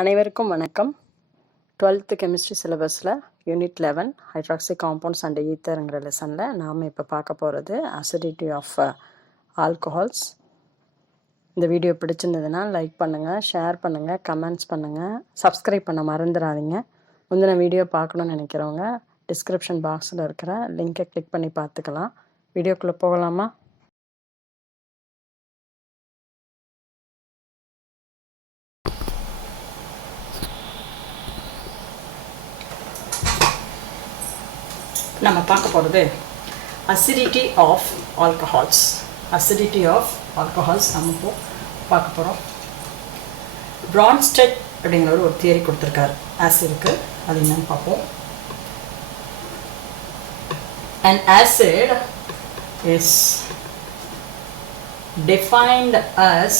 அனைவருக்கும் வணக்கம். 12th chemistry சிலபஸில் யூனிட் 11 ஹைட்ராக்சி காம்பவுண்ட்ஸ் அண்ட் ஈத்தருங்கிற லெசனில் நாம் இப்போ பார்க்க போகிறது அசிடிட்டி ஆஃப் ஆல்கஹால்ஸ். இந்த வீடியோ பிடிச்சிருந்ததுன்னா லைக் பண்ணுங்கள், ஷேர் பண்ணுங்கள், கமெண்ட்ஸ் பண்ணுங்கள், சப்ஸ்கிரைப் பண்ண மறந்துடாதீங்க. முந்தின வீடியோ பார்க்கணுன்னு நினைக்கிறவங்க டிஸ்கிரிப்ஷன் பாக்ஸில் இருக்கிற லிங்கை கிளிக் பண்ணி பார்த்துக்கலாம். வீடியோக்குள்ளே போகலாமா? நம்ம பார்க்க போகிறது acidity of alcohols. Acidity of alcohols நம்ம இப்போ பார்க்க போகிறோம். பிரான்ஸ்டெட் அப்படிங்கிற ஒரு தியரி கொடுத்துருக்காரு ஆசிடுக்கு. அது என்னன்னு பார்ப்போம். An acid is defined as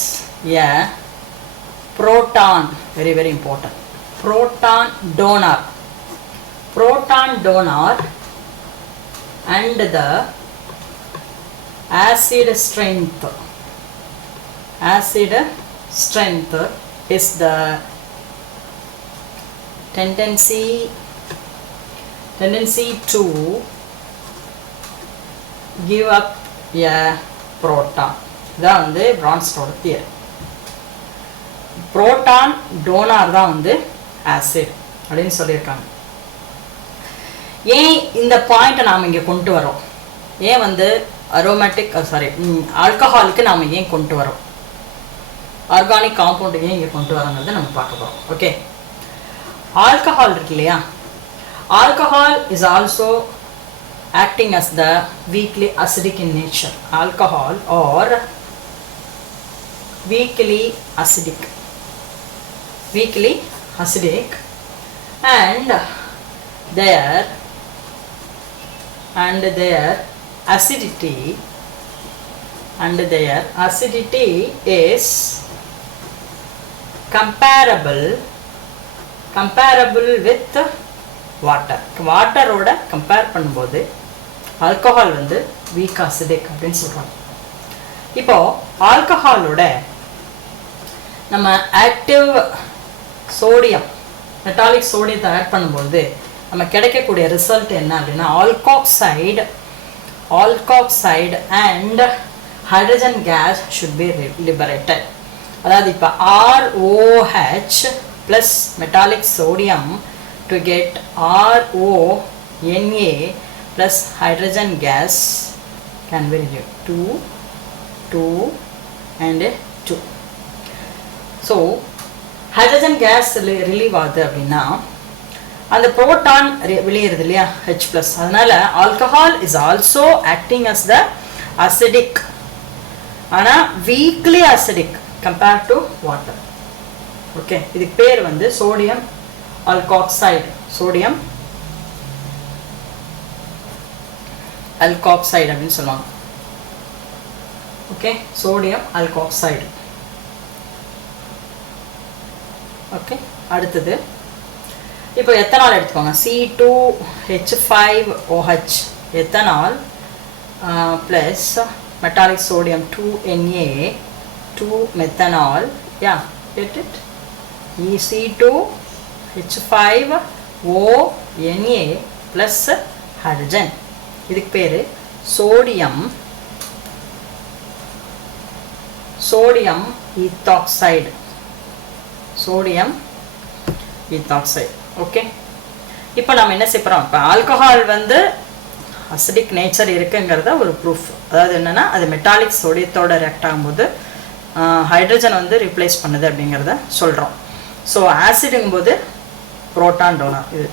a proton, very very important, proton donor and the acid strength is the tendency to give up a proton. இதான் வந்து பிரான்ஸ்டோட தியரி. புரோட்டான் டோனார் தான் வந்து ஆசிட் அப்படின்னு சொல்லியிருக்காங்க. ஏன் இந்த பாயிண்ட்டை நாம் இங்கே கொண்டு வரோம்? ஏன் வந்து ஆல்கஹாலுக்கு நாம் ஏன் கொண்டு வரோம், ஆர்கானிக் காம்பவுண்டுக்கு ஏன் இங்கே கொண்டு வரோங்கிறத நம்ம பார்க்க போகிறோம். ஓகே, ஆல்கஹால் இருக்கு இல்லையா, alcohol is also acting as the weakly acidic in nature. Alcohol or weakly acidic and their acidity is comparable with வாட்டரோட கம்பேர் பண்ணும்போது ஆல்கஹால் வந்து வீக் அசிடிக் அப்படின்னு சொல்கிறாங்க. இப்போ ஆல்கஹாலோட நம்ம ஆக்டிவ் சோடியம், மெட்டாலிக் சோடியத்தை ஆட் பண்ணும்போது நம்ம கிடைக்கக்கூடிய ரிசல்ட் என்ன அப்படின்னா alkoxide and hydrogen case should be liberated. அதாவது இப்போ ROH plus metallic sodium to get RONA plus hydrogen gas can be relieved 2 and 2. So hydrogen gas relieve ஆகுது அப்படின்னா அந்த புரோட்டான் வெளியேறுது இல்லையா, H+. அதனால alcohol is also acting as the acidic, ஆனால் weakly acidic compared to water. Okay, இதுக்கு பேர் வந்து sodium alkoxide அப்படின்னு சொல்லுவாங்க. Okay, sodium alkoxide. ஓகே, அடுத்தது இப்போ எத்தனால் எடுத்துக்கோங்க. C2H5OH ethanol plus metallic sodium 2Na 2 methanol. Yeah, get it? C2H5ONA plus hydrogen. இதுக்கு பேர் சோடியம் ஈத்தாக்சைடு. ஓகே, இப்போ நம்ம என்ன செய்யறோம், இப்போ ஆல்கஹால் வந்து அசிடிக் நேச்சர் இருக்குங்கிறத ஒரு ப்ரூஃப். அதாவது என்னன்னா, அது மெட்டாலிக் சோடியத்தோட ரியாக்ட் ஆகும்போது ஹைட்ரஜன் வந்து ரீப்ளேஸ் பண்ணுது அப்படிங்கிறத சொல்கிறோம். ஸோ ஆசிடுங்கும் போது புரோட்டான் டோனார். இது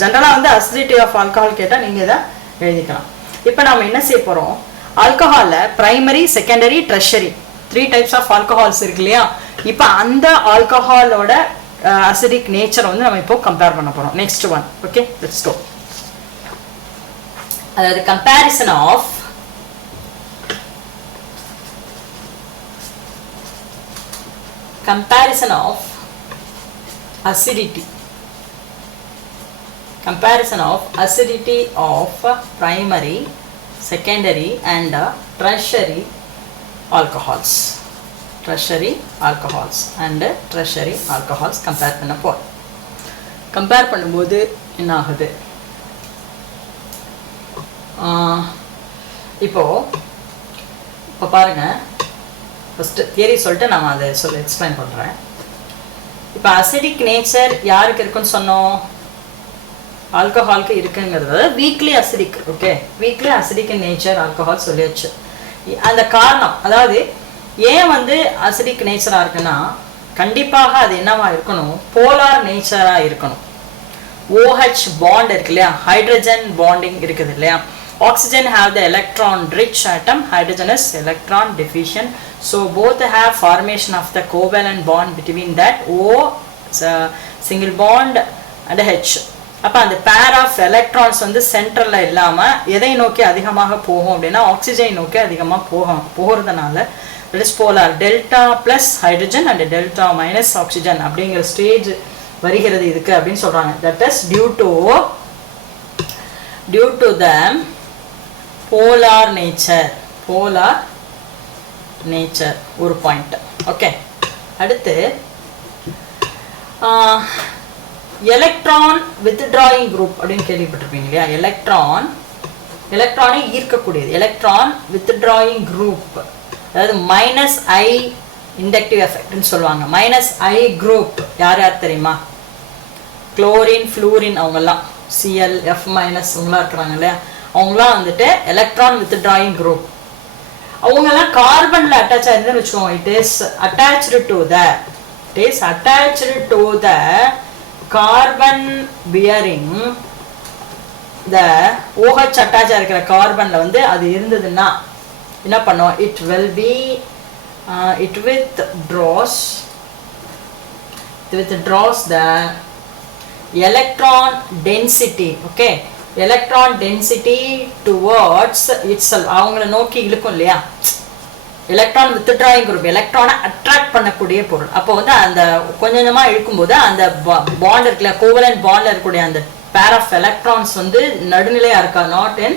ஜென்ரலாக வந்து அசிடிட்டி ஆஃப் ஆல்கஹால் கேட்டால் நீங்கள் இதை எழுதிக்கலாம். இப்போ நாம் என்ன செய்ய போகிறோம், ஆல்கஹாலில் primary, secondary, tertiary 3 types of alcohols இருக்கு இல்லையா. இப்போ அந்த ஆல்கஹாலோட அசிடிக் நேச்சர் வந்து நம்ம இப்போ கம்பேர் பண்ண போகிறோம். Next one. Okay, let's go. அதாவது comparison of acidity. Comparison of acidity of primary, secondary and tertiary alcohols. tertiary alcohols and tertiary alcohols compare பண்ண போறோம். கம்பேர் பண்ணும்போது என்ன ஆகுது? இப்போ பாருங்க, ஃபர்ஸ்ட் தியரி சொல்லிட்டு நான் அதை எக்ஸ்பிளைன் பண்றேன். இப்போ அசிடிக் நேச்சர் யாருக்கு இருக்குன்னு சொன்னோம்? ஆல்கஹாலுக்கு இருக்குங்கிறது weekly acidic. Okay, weekly acidic nature alcohol சொல்லியாச்சு. அந்த காரணம், அதாவது ஏன் வந்து அசிடிக் நேச்சரா இருக்குன்னா, கண்டிப்பாக அது என்னவா இருக்கணும்? போலார் நேச்சரா இருக்கணும். OH பாண்ட் இருக்கு இல்லையா, ஹைட்ரஜன் பாண்டிங் இருக்குது இல்லையா. Oxygen have the electron rich atom, hydrogen is electron deficient, so both have formation of the covalent bond between that O single bond and H. அப்ப அந்த pair of electrons வந்து சென்டர்ல இல்லாம எதை நோக்கி அதிகமாக போகும் அப்படின்னா ஆக்சிஜன் நோக்கி அதிகமாக போகிறதுனால that is polar, delta plus hydrogen and delta minus oxygen அப்படிங்கிற ஸ்டேஜ் வருகிறது இதுக்கு அப்படின்னு சொல்றாங்க. That is due to the polar nature ஒரு பாயிண்ட். ஓகே, அடுத்து எலக்ட்ரான் withdrawing group அப்படின்னு கேள்விப்பட்டிருப்பீங்க இல்லையா. எலக்ட்ரானை ஈர்க்கக்கூடியது எலக்ட்ரான் withdrawing group, அதாவது மைனஸ் ஐ இண்டக்டிவ் எஃபெக்ட்னு சொல்லுவாங்க. மைனஸ் ஐ குரூப் யார் யார் தெரியுமா? குளோரின், ஃப்ளூரின், அவங்கெல்லாம் ClF மைனஸ் அவங்களாம் இருக்கிறாங்க இல்லையா. அவங்களாம் வந்துட்டு எலக்ட்ரான் withdrawing group. அவங்கெல்லாம் கார்பன்ல அட்டாச் ஆயிருந்தேன்னு வச்சுக்கோங்க. It is attached to the carbon bearing the OH attach ஆகிற கார்பன்ல வந்து அது இருந்ததுன்னா என்ன பண்ணும்? It withdraws the electron density. Okay, electron density towards itself. அவங்கள நோக்கி இழுக்கும் இல்லையா. எலக்ட்ரான் withdrawing group எலக்ட்ரானை அட்ராக்ட் பண்ணக்கூடிய பொருள். அப்போ வந்து அந்த கொஞ்சமா இழுக்கும்போது அந்த பாண்ட் இருக்குல்ல, கோவலன்ட் பாண்ட்ல இருக்கக்கூடிய அந்த pair of electrons வந்து நடுநிலையா இருக்கா, not in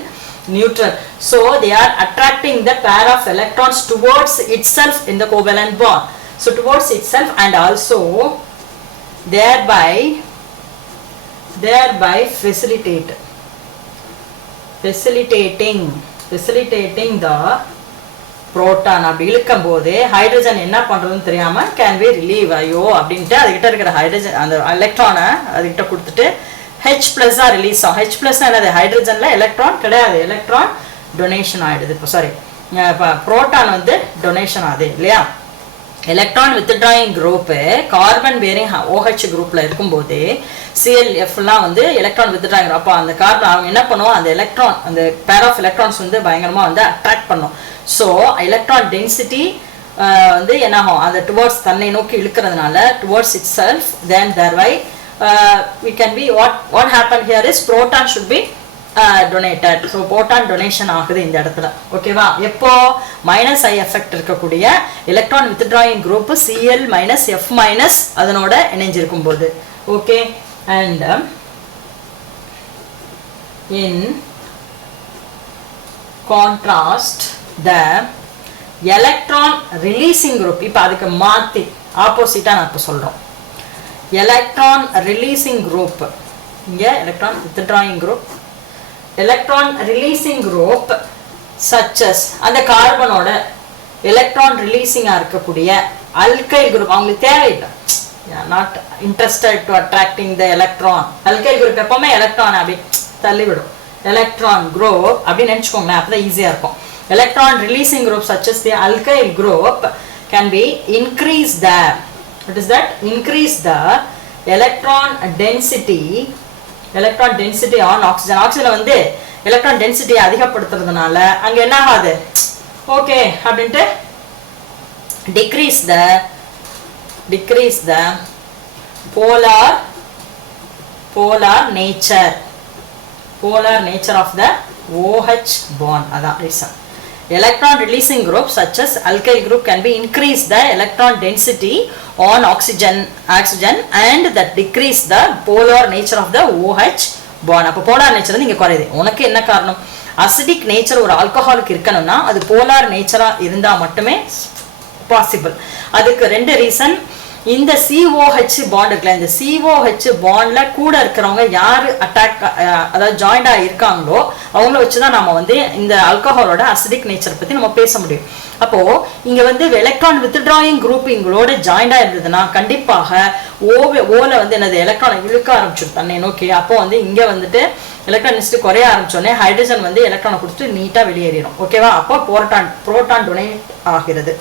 neutral. So they are attracting the pair of electrons towards itself in the covalent bond. So towards itself, and also thereby facilitating the proton. அப்படி இழுக்கும் போது hydrogen என்ன பண்றதுன்னு தெரியாம can be relieve, ஐயோ அப்படின்ட்டு அதுகிட்ட இருக்கிற ஹைட்ரஜன் அந்த எலக்ட்ரானை அதுகிட்ட கொடுத்துட்டு H plus ரிலீஸ் ஆகும். H plus என்னது? ஹைட்ரஜன்ல எலக்ட்ரான் கிடையாது, எலக்ட்ரான் டொனேஷன் ஆயிடுது. இப்போ சாரி, புரோட்டான் வந்து டொனேஷன் ஆகுது இல்லையா. Electron withdrawing group carbon bearing OH குரூப்ல இருக்கும்போது ClF எல்லாம் வந்து எலக்ட்ரான் withdrawing. அப்போ அந்த கார்பன் அவங்க என்ன பண்ணுவோம்? அந்த எலக்ட்ரான் அந்த பேர் ஆஃப் எலக்ட்ரான்ஸ் வந்து பயங்கரமா வந்து அட்ராக்ட் பண்ணும். ஸோ எலக்ட்ரான் டென்சிட்டி வந்து என்ன ஆகும்? அந்த டுவர்ட்ஸ் தன்னை நோக்கி இழுக்கிறதுனால towards itself, then thereby we can be what happened here is proton should be donated. So proton donation ஆகுது இந்த இடத்துல. ஓகேவா? எப்போ மைனஸ் ஐ எஃபெக்ட் இருக்கக்கூடிய electron withdrawing group Cl minus F minus அதனோட இணைஞ்சிருக்கும் போது. Okay, and in contrast the electron releasing group, இப்போ அதுக்கு மாத்தி ஆப்போசிட்டா நான் இப்போ சொல்றோம். electron releasing group, இங்க electron withdrawing group, electron releasing group such as அந்த கார்பனோட electron releasing இருக்கக்கூடிய alkyl group அவங்களுக்கு தேவையில்லை. not interested to attracting the electron. alkyl group எப்பவுமே electron அப்படி தள்ளிவிடும். electron group அப்படி நினைச்சுக்கோங்களேன், அப்பதான் ஈஸியா இருக்கும். electron releasing group such as the alkyl group can be increase the, what is that? Increase the electron density on oxygen. oxygen வந்து electron density அதிகப்படுத்துறதுனால அங்க என்ன ஆகுது? ஓகே அப்படின்ட்டு decrease the polar nature of the OH bond. அதான் reason. electron releasing group such as alkyl group can be increase the electron density on oxygen and that decrease the polar nature of the OH bond. அப்ப polar nature வந்து இங்க குறையுது. உனக்கு என்ன காரணம்? Acidic nature ஒரு ஆல்கஹாலுக்கு இருக்கணும்னா அது போலார் நேச்சரா இருந்தா மட்டுமே பாசிபிள். அதுக்கு ரெண்டு ரீசன். இந்த COH பாண்ட் இருக்குல்ல, இந்த COH பாண்ட்ல கூட இருக்கிறவங்க யாரு அட்டாக் அதாவது ஜாயிண்டா இருக்காங்களோ அவங்கள வச்சுதான் நம்ம வந்து இந்த ஆல்கஹாலோட அசிடிக் நேச்சர் பத்தி நம்ம பேச முடியும். அப்போ இங்க வந்து எலக்ட்ரான் வித்ட்ராயிங் குரூப் இங்களோட ஜாயிண்டா இருந்ததுன்னா கண்டிப்பாக ஓல வந்து என்னது எலக்ட்ரான் இழுக்க ஆரம்பிச்சிடும் தன்னை நோக்கி. அப்போ வந்து இங்க வந்துட்டு எலக்ட்ரான் டென்சிட்டி குறைய ஆரம்பிச்சோடனே ஹைட்ரஜன் வந்து எலக்ட்ரானை கொடுத்துட்டு நீட்டா வெளியேறிடும். ஓகேவா? அப்போ புரோட்டான் டொனேட் ஆகிறது.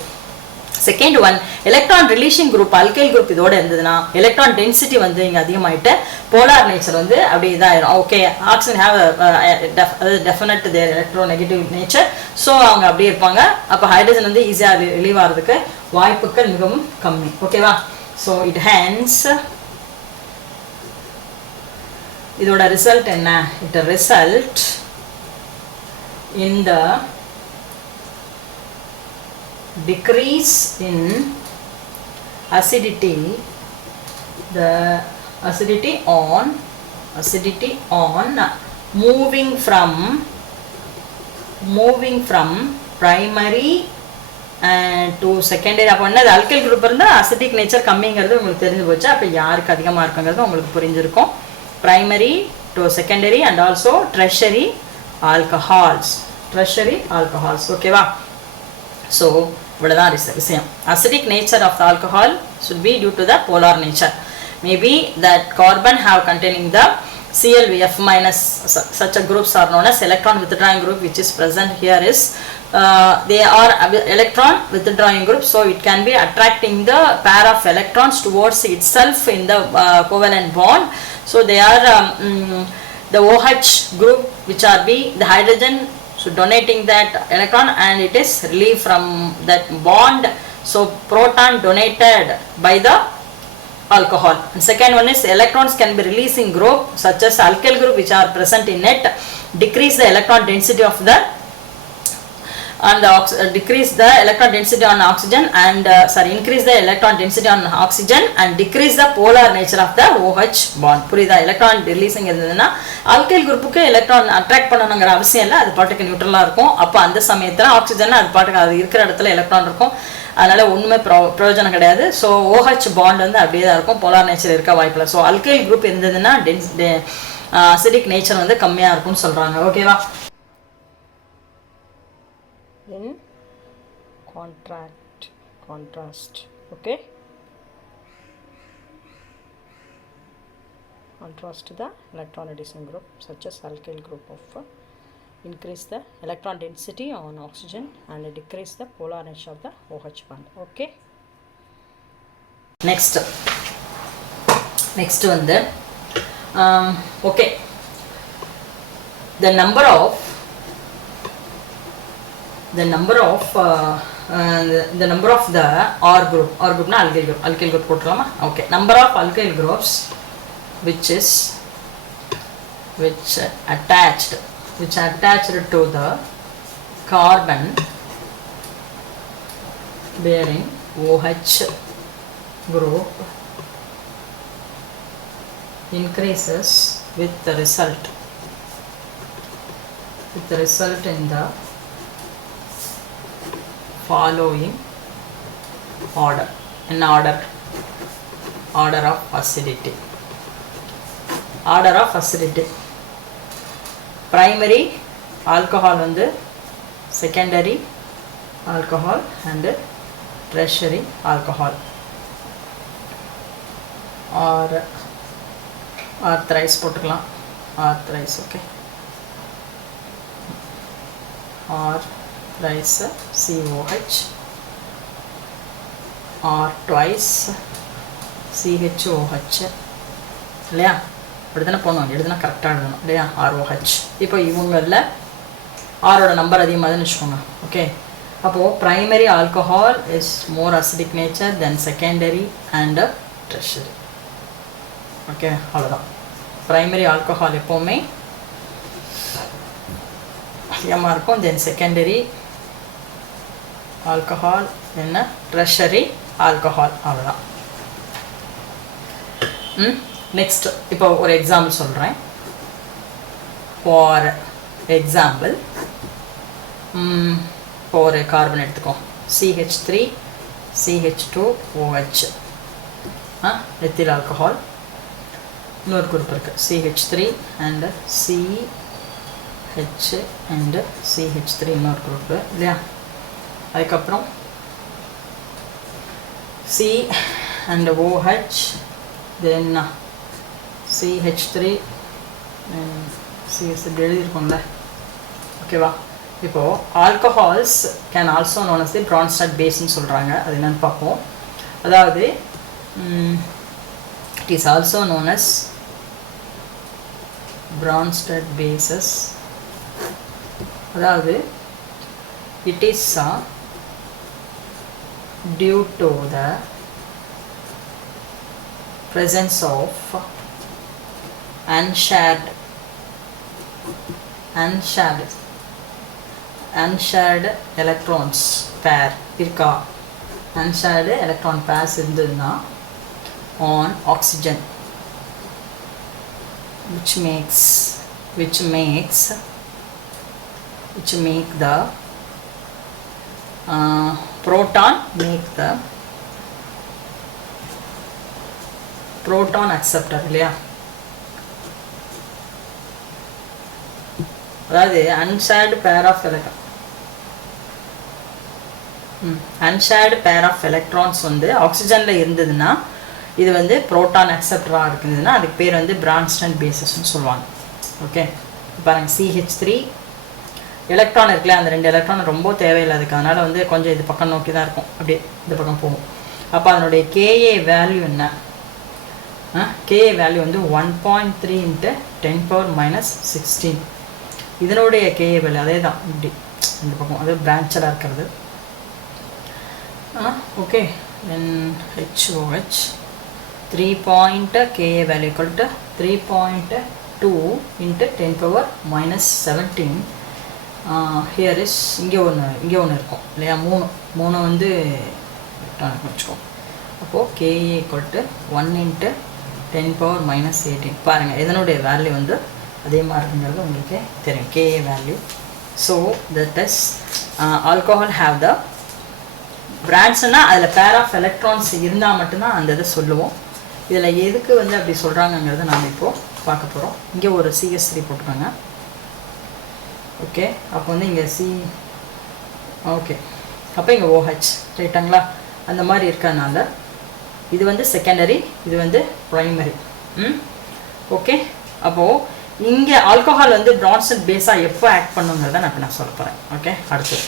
Second one, electron releasing group alkyl group இதோட இருந்ததுன்னா எலக்ட்ரான் டென்சிட்டி வந்து இங்க அதிகமாயிட்டு போலார் நேச்சர் வந்து அப்படி இதாயிரும். Okay, oxygen have definite their electronegative nature. So அவங்க அப்படியே இருப்பாங்க. அப்போ ஹைட்ரஜன் வந்து ஈஸியா ரிலீவ் ஆகிறதுக்கு வாய்ப்புகள் மிகவும் கம்மி. ஓகேவா? ஸோ இட் ஹேன்ஸ் இதோட ரிசல்ட் என்ன? It result in the decrease in acidity, the acidity on moving from primary to secondary. அப்போ என்ன அல்கைல் குரூப் இருந்தால் அசிடிக் நேச்சர் கம்மிங்கிறது உங்களுக்கு தெரிஞ்சு போச்சு. அப்போ யாருக்கு அதிகமாக இருக்குங்கிறது உங்களுக்கு புரிஞ்சிருக்கும். primary to secondary and also tertiary alcohols. ஓகேவா? ஸோ இவ்வளோதான் விஷயம். acidic nature of the alcohol should be due to the polar nature. Maybe that carbon have containing the ClVF minus such a groups are known as electron withdrawing group, which is present here is they are electron withdrawing group, so it can be attracting the pair of electrons towards itself in the covalent bond. So they are the OH group which are the hydrogen so donating that electron and it is relieved from that bond. So proton donated by the alcohol. And second one is electrons can be released in group such as alkyl group which are present in it, decrease the electron density of the and decrease the electron density on oxygen and increase the electron density on oxygen and decrease the polar nature of the OH bond. புரியுதா? Electron releasing இருந்ததுன்னா alkyl குரூப்புக்கு electron attract பண்ணணுங்கிற அவசியம் இல்லை, அது பாட்டுக்கு நியூட்ரலா இருக்கும். அப்போ அந்த சமயத்தில் ஆக்சிஜன் அது பாட்டுக்கு அது இருக்கிற இடத்துல எலக்ட்ரான் இருக்கும், அதனால ஒண்ணுமே பிரயோஜனம் கிடையாது. ஸோ OH பாண்ட் வந்து அப்படியே தான் இருக்கும், போலார் நேச்சர் இருக்க வாய்ப்பில்லை. ஸோ ஆல்கைல் குரூப் இருந்ததுன்னா அசிடிக் நேச்சர் வந்து கம்மியா இருக்கும்னு சொல்றாங்க. ஓகேவா? In contrast, okay, contrast to the electron reducing group such as alkyl group of increase the electron density on oxygen and decrease the polar nature of the OH bond. Okay, next வந்து okay, the number of the R group na alkyl group போட்டுலாமா? okay, number of alkyl groups which attached to the carbon bearing OH group increases with the result in the following order. In order of acidity. Primary alcohol வந்து secondary alcohol and tertiary alcohol. or thrice போட்டுக்கலாம். or thrice, okay, or thrice COH or twice CHOH இல்லையா? இப்படிதானே போகணும், எழுதுனா கரெக்டாக எழுதணும் இல்லையா? ROH. இப்போ இவங்களில் ஆரோட நம்பர் அதிகமாகதுன்னு வச்சுக்கோங்க. ஓகே, அப்போது primary alcohol is more acidic nature then secondary and tertiary. Okay, அவ்வளோதான். ப்ரைமரி ஆல்கஹால் எப்போவுமே அதிகமாக இருக்கும், தென் செகண்டரி ஆல்கஹால் என்ன டெர்ஷரி ஆல்கஹால், அவ்வளோதான். நெக்ஸ்ட் இப்போ ஒரு எக்ஸாம்பிள் சொல்கிறேன். ஃபார் எக்ஸாம்பிள் இப்போ ஒரு கார்பன் எடுத்துக்கோ, CH3 CH2OH ethyl alcohol. இன்னொரு குரூப் இருக்கு CH3 and CH and CH3 இன்னொரு குரூப் இல்லையா. அதுக்கப்புறம் C and OH, then CH3 and CS எழுதியிருக்கோம்ல ஓகேவா. இப்போது alcohols can also known as the Bronsted பேஸ்ன்னு சொல்கிறாங்க. அது என்னென்னு பார்ப்போம். அதாவது it is also known as Bronsted bases. அதாவது it is due to the presence of unshared electrons pair இருக்கா. unshared electron pairs இருந்ததுன்னா on oxygen which make the proton acceptor இல்லையா. அதாவது unshared pair of electrons வந்து ஆக்சிஜன்ல இருந்ததுன்னா இது வந்து proton அக்செப்டரா இருக்குதுன்னா அதுக்கு பேர் வந்து Bronsted பேசஸ்ன்னு சொல்லுவாங்க. ஓகே பாருங்க CH3 எலக்ட்ரான் இருக்குல்ல, அந்த 2 எலக்ட்ரான் ரொம்ப தேவையில்லை அதுக்கு, அதனால் வந்து கொஞ்சம் இது பக்கம் நோக்கி தான் இருக்கும், அப்படியே இந்த பக்கம் போகும். அப்போ அதனுடைய KA வேல்யூ என்ன? KA வேல்யூ வந்து 1.3 × 10⁻16. இதனுடைய KA வேல்யூ அதே தான், இப்படி இந்த பக்கம் அது பிரான்ச்சலாக இருக்கிறது. Okay then HOH 3. KA value = 3.2 × 10⁻17. Here is இங்கே ஒன்று இருக்கும் இல்லையா, 3 வந்து வச்சுக்கோம். அப்போது KA = 1 × 10⁻18. பாருங்கள் இதனுடைய வேல்யூ வந்து அதே மாதிரி இருக்குங்கிறது உங்களுக்கு தெரியும், KA value. So that is alcohol have the பிரான்ச்னா அதில் பேர் ஆஃப் எலக்ட்ரான்ஸ் இருந்தால் மட்டும்தான் அந்த இதை சொல்லுவோம். இதில் எதுக்கு வந்து அப்படி சொல்கிறாங்கங்கிறத நாம் இப்போது பார்க்க போகிறோம். இங்கே ஒரு CH3 போட்டுக்கோங்க. ஓகே அப்போ வந்து இங்கே ஓகே அப்போ இங்கே OH ரைட்டாங்களா. அந்த மாதிரி இருக்கிறதுனால இது வந்து செகண்டரி, இது வந்து ப்ரைமரி. ஓகே அப்போது இங்கே ஆல்கோஹால் வந்து Bronsted பேஸாக எப்போ ஆக்ட் பண்ணுங்கிறத நான் இப்போ நான் சொல்ல போகிறேன். ஓகே அடுத்து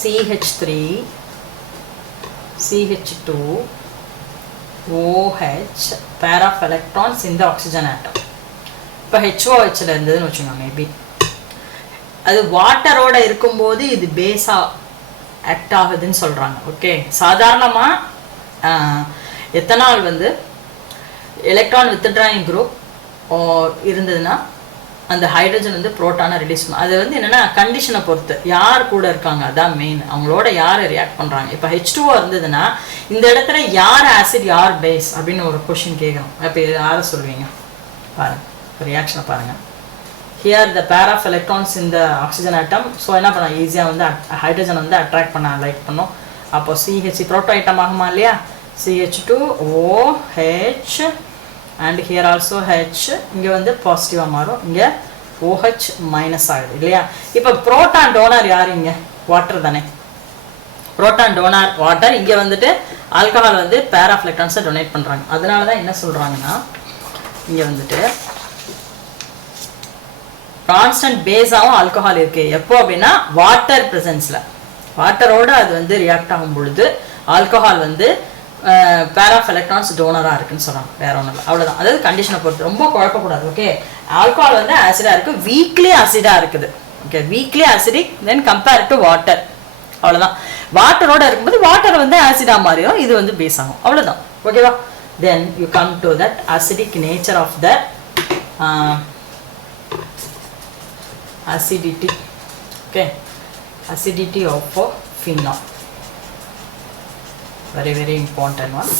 CH3 CH2 OH pair of electrons in the oxygen atom. இப்போ HOHல இருந்ததுன்னு வச்சுக்கோங்க, மேபி அது வாட்டரோட இருக்கும்போது இது பேஸாக ஆக்ட் ஆகுதுன்னு சொல்கிறாங்க. ஓகே சாதாரணமாக எத்தனால் வந்து எலக்ட்ரான் வித்ட்ராயிங் குரூப் இருந்ததுன்னா அந்த ஹைட்ரஜன் வந்து புரோட்டானை ரிலீஸ் பண்ணும். அது வந்து என்னென்னா கண்டிஷனை பொறுத்து, யார் கூட இருக்காங்க அதான் மெயின், அவங்களோட யார் ரியாக்ட் பண்ணுறாங்க. இப்போ H2O இருந்ததுன்னா இந்த இடத்துல யார் ஆசிட் யார் பேஸ் அப்படின்னு ஒரு கொஷின் கேட்குறோம். அப்போ யாரை சொல்லுவீங்க பாருங்கள், ரியாக்ஷனை பாருங்கள். Here the pair of electrons இந்த ஆக்சிஜன் ஆட்டம். ஸோ என்ன பண்ணலாம், ஈஸியாக வந்து ஹைட்ரஜன் வந்து அட்ராக்ட் பண்ண லைக் பண்ணோம். அப்போ CH புரோட்டோ ஐட்டம் ஆகுமா இல்லையா, CH2OH and here also H இங்கே வந்து பாசிட்டிவாக மாறும், இங்கே OH மைனஸ் ஆகுது இல்லையா. இப்போ புரோட்டான் டோனர் யார், இங்கே வாட்டர் தானே, புரோட்டான் டோனர் வாட்டர். இங்கே வந்துட்டு ஆல்கஹால் வந்து பேர் ஆஃப் எலக்ட்ரான்ஸை டொனேட் பண்ணுறாங்க. அதனால தான் என்ன சொல்கிறாங்கன்னா இங்கே வந்துட்டு Bronsted பேஸாகவும் ஆல்கஹால் இருக்குது. எப்போ அப்படின்னா வாட்டர் ப்ரெசன்ஸில், வாட்டரோடு அது வந்து ரியாக்ட் ஆகும் பொழுது ஆல்கஹால் வந்து பேர் ஆஃப் எலக்ட்ரான்ஸ் டோனராக இருக்குன்னு சொல்கிறாங்க. வேற ஒன்றும் இல்லை, அவ்வளோதான். அதாவது கண்டிஷனை பொறுத்து, ரொம்ப குழப்பக்கூடாது. ஓகே ஆல்கஹால் வந்து ஆசிடாக இருக்குது, வீக்லி ஆசிடாக இருக்குது. Okay weekly acidic then compare to water, அவ்வளோதான். வாட்டரோட இருக்கும்போது வாட்டர் வந்து ஆசிடாக மாறிடும், இது வந்து பேஸ் ஆகும், அவ்வளோதான். ஓகேவா. Then you come to that acidic nature of the acidity. Okay, acidity of phenol, very important one.